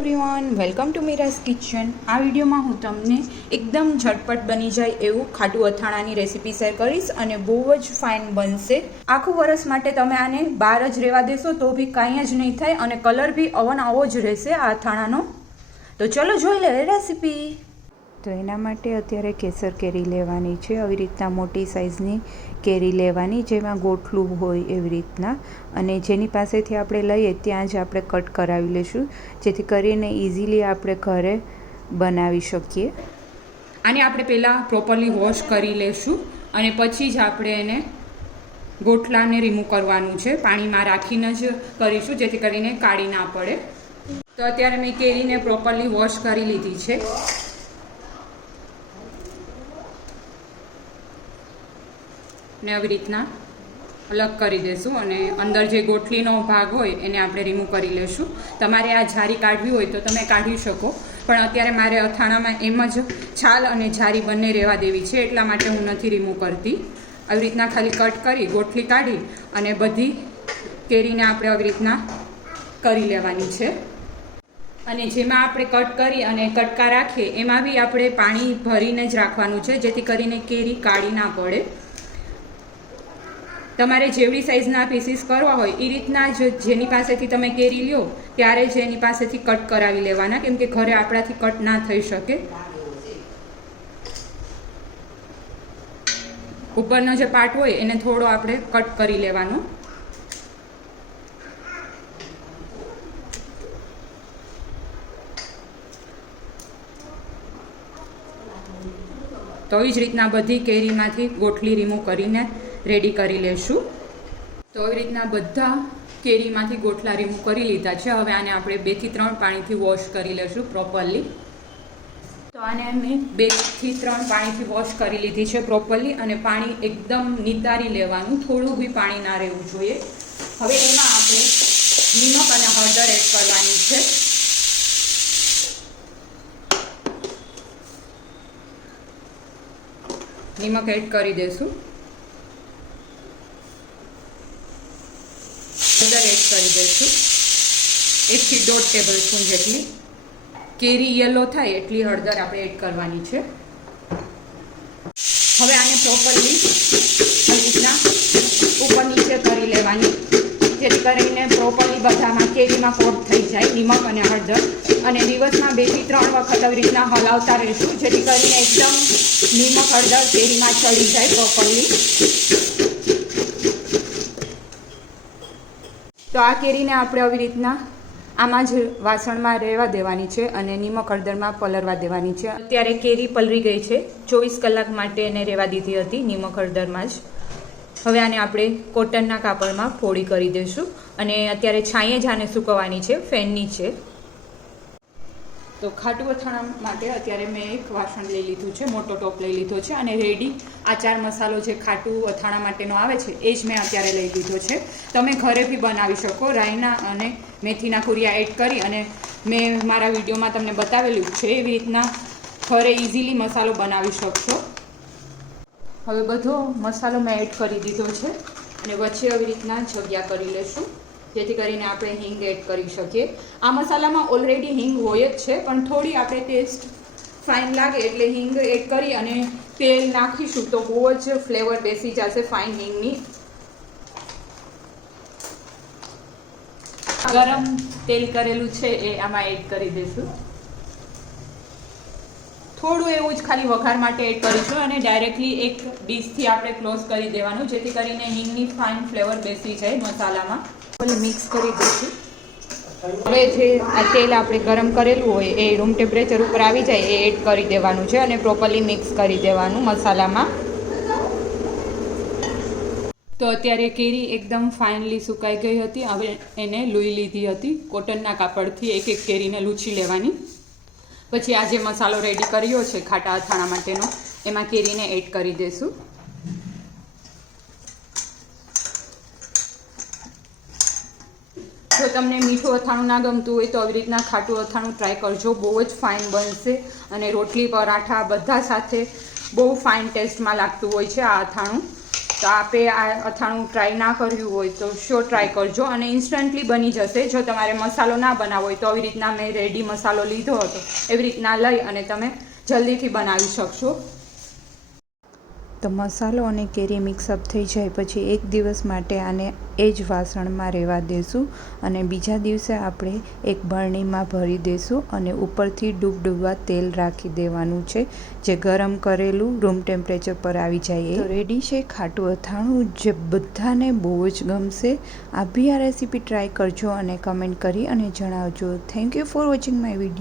Everyone, welcome to Miraz kitchen. આ વિડીયોમાં હું તમને એકદમ ઝટપટ બની જાય એવું ખાટું અથાણાની રેસીપી શેર કરીશ અને બહુ જ ફાઇન બનશે। આખું વર્ષ માટે તમે આને બહાર જ રહેવા દેશો તો બી કાંઈ જ નહીં થાય અને કલર બી આવો જ રહેશે આ અથાણાનો। તો ચલો જોઈ લે રેસીપી। તો એના માટે અત્યારે કેસર કેરી લેવાની છે। આવી રીતના મોટી સાઇઝની કેરી લેવાની, જેમાં ગોઠલું હોય એવી રીતના, અને જેની પાસેથી આપણે લઈએ ત્યાં જ આપણે કટ કરાવી લઈશું, જેથી કરીને ઇઝીલી આપણે ઘરે બનાવી શકીએ। આને આપણે પહેલાં પ્રોપરલી વોશ કરી લઈશું અને પછી જ આપણે એને ગોઠલાને રિમૂવ કરવાનું છે। પાણીમાં રાખીને જ કરીશું, જેથી કરીને કાળી ના પડે। તો અત્યારે મેં કેરીને પ્રોપરલી વોશ કરી લીધી છે ને આવી રીતના અલગ કરી દઈશું અને અંદર જે ગોઠલીનો ભાગ હોય એને આપણે રિમૂવ કરી લઈશું। તમારે આ જારી કાઢવી હોય તો તમે કાઢી શકો, પણ અત્યારે મારે અથાણામાં એમ જ છાલ અને જારી બંને રહેવા દેવી છે, એટલા માટે હું નથી રિમૂવ કરતી। આવી રીતના ખાલી કટ કરી ગોઠલી કાઢી અને બધી કેરીને આપણે આવી રીતના કરી લેવાની છે। અને જેમાં આપણે કટ કરી અને કટકા રાખીએ એમાં બી આપણે પાણી ભરીને જ રાખવાનું છે, જેથી કરીને કેરી કાળી ના પડે। તમારે જેવડી સાઇઝના પીસીસ કરવા હોય એ રીતના જ જેની પાસેથી તમે કેરી લ્યો ત્યારે જ એની પાસેથી કટ કરાવી લેવાના, કેમ કે ઘરે આપણાથી કટ ના થઈ શકે। ઉપરનો જે પાર્ટ હોય એને થોડો આપણે કટ કરી લેવાનો। તો એ જ રીતના બધી કેરીમાંથી ગોઠલી રિમૂવ કરીને રેડી કરી લેશું। તો આવી રીતના બધા કેરીમાંથી ગોઠલા રિમૂવ કરી લીધા છે। હવે આને આપણે 2 થી 3 પાણીથી વોશ કરી લેશું પ્રોપરલી। તો આને મેં 2 થી 3 પાણીથી વોશ કરી લીધી છે પ્રોપરલી, અને પાણી એકદમ નિતારી લેવાનું, થોડું બી પાણી ના રહેવું જોઈએ। હવે એમાં આપણે નિમક અને હળદર એડ કરવાની છે। નિમક એડ કરી દઈશું, હળદર એડ કરી દઈશું 1 થી 1.5 ટેબલ સ્પૂન જેટલી। કેરી યલો થાય એટલી હળદર આપણે એડ કરવાની છે। હવે આને પ્રોપરલી આવી રીતના ઉપર નીચે કરી લેવાની, જેથી કરીને પ્રોપરલી બધામાં કેરીમાં કોટ થઈ જાય નિમક અને હળદર। અને દિવસમાં 2 થી 3 વખત આવી રીતના હલાવતા રહીશું, જેથી કરીને એકદમ નિમક હળદર કેરીમાં ચડી જાય પ્રોપરલી। તો આ કેરીને આપણે આવી રીતના આમાં જ વાસણમાં રહેવા દેવાની છે અને નિમક હળદરમાં પલળવા દેવાની છે। અત્યારે કેરી પલળી ગઈ છે, 24 કલાક માટે એને રહેવા દીધી હતી નિમક હળદરમાં જ। હવે આને આપણે કોટનના કાપડમાં ફોડી કરી દઈશું, અને અત્યારે છાંયે જ આને સૂકવવાની છે, ફેન નીચે। તો ખાટું અથાણા માટે અત્યારે મેં એક વાસણ લઈ લીધું છે, મોટો ટોપ લઈ લીધો છે, અને રેડી આચાર મસાલો જે ખાટું અથાણા માટેનો આવે છે એ જ મેં અત્યારે લઈ લીધો છે। તમે ઘરે બી બનાવી શકો, રાઈના અને મેથીના કુરિયા એડ કરી, અને મેં મારા વિડીયોમાં તમને બતાવેલું છે એવી રીતના ઘરે ઇઝીલી મસાલો બનાવી શકશો। હવે બધો મસાલો મેં એડ કરી દીધો છે, અને વચ્ચે આવી રીતના જગ્યા કરી લેશું, જેથી કરીને આપણે હિંગ એડ કરી શકીએ। આ મસાલામાં ઓલરેડી હિંગ હોય જ છે, પણ થોડી આપણે ટેસ્ટ ફાઇન લાગે એટલે હિંગ એડ કરી અને તેલ નાખીશું તો બહુ જ ફ્લેવર બેસી જશે ફાઇન હિંગની। ગરમ તેલ કરેલું છે એ આમાં એડ કરી દઈશું, થોડું એવું જ ખાલી વઘાર માટે એડ કરીશું, અને ડાયરેક્ટલી એક ડીશથી આપણે ક્લોઝ કરી દેવાનું, જેથી કરીને હિંગની ફાઇન ફ્લેવર બેસી જાય મસાલામાં। મિક્સ કરી દઈશું। હવે જે આ તેલ આપણે ગરમ કરેલું હોય એ રૂમ ટેમ્પરેચર ઉપર આવી જાય એ એડ કરી દેવાનું છે, અને પ્રોપરલી મિક્સ કરી દેવાનું મસાલામાં। તો અત્યારે કેરી એકદમ ફાઇનલી સુકાઈ ગઈ હતી, હવે એને લૂઈ લીધી હતી। કોટનના કાપડથી એક એક કેરીને લૂછી લેવાની, પછી આ જે મસાલો રેડી કર્યો છે ખાટા અથાણા માટેનો એમાં કેરીને એડ કરી દઈશું। જો તમને મીઠું અથાણું ના ગમતું હોય તો આવી રીતના ખાટું અથાણું ટ્રાય કરજો, બહુ જ ફાઇન બનશે, અને રોટલી પરાઠા બધા સાથે બહુ ફાઇન ટેસ્ટમાં લાગતું હોય છે આ અથાણું। તો આપે આ અથાણું ટ્રાય ના કર્યું હોય તો શ્યોર ટ્રાય કરજો, અને ઇન્સ્ટન્ટલી બની જશે. જો તમારે મસાલો ના બનાવવો હોય તો આવી રીતના મેં રેડી મસાલો લીધો હતો, એવી રીતના લઈ અને તમે જલ્દીથી બનાવી શકશો. તો મસાલો અને કેરી મિક્સઅપ થઈ જાય પછી એક દિવસ માટે આને એ જ વાસણમાં રહેવા દેશું, અને બીજા દિવસે આપણે એક બરણીમાં ભરી દેશું અને ઉપરથી ડૂબડૂબા તેલ રાખી દેવાનું છે, જે ગરમ કરેલું રૂમ ટેમ્પરેચર પર આવી જાય. તો રેડી છે ખાટું અથાણું, જે બધાને બહુ જ ગમશે. આપ બી આ રેસીપી ટ્રાય કરજો અને કમેન્ટ કરી અને જણાવજો. Thank you for watching my video.